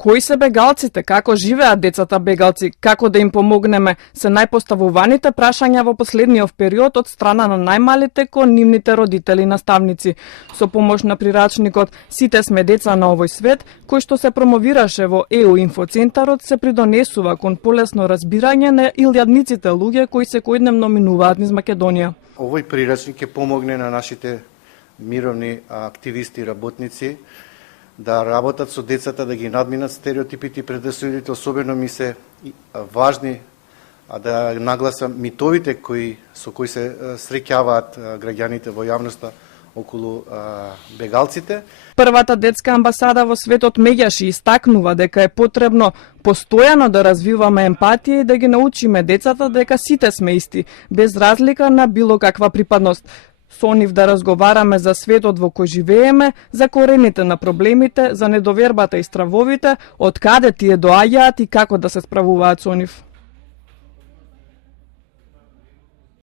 Кои се бегалците, како живеат децата бегалци, како да им помогнеме, се најпоставуваните прашања во последниот период од страна на најмалите кон нивните родители и наставници. Со помош на прирачникот "Сите сме деца на овој свет", кој што се промовираше во ЕУ инфоцентарот, се придонесува кон полесно разбирање на илјадниците луѓе кои секојдневно минуваат низ Македонија. Овој прирачник ќе помогне на нашите мировни активисти и работници да работат со децата, да ги надминат стереотипите и предрассудите, особено ми се важни да нагласам митовите со кои се среќаваат граѓаните во јавноста околу бегалците. Првата детска амбасада во светот меѓаш и истакнува дека е потребно постојано да развиваме емпатија и да ги научиме децата дека сите сме исти, без разлика на било каква припадност. Со нив да разговараме за светот во кој живееме, за корените на проблемите, за недовербата и стравовите, од каде тие доаѓаат и како да се справуваат со нив.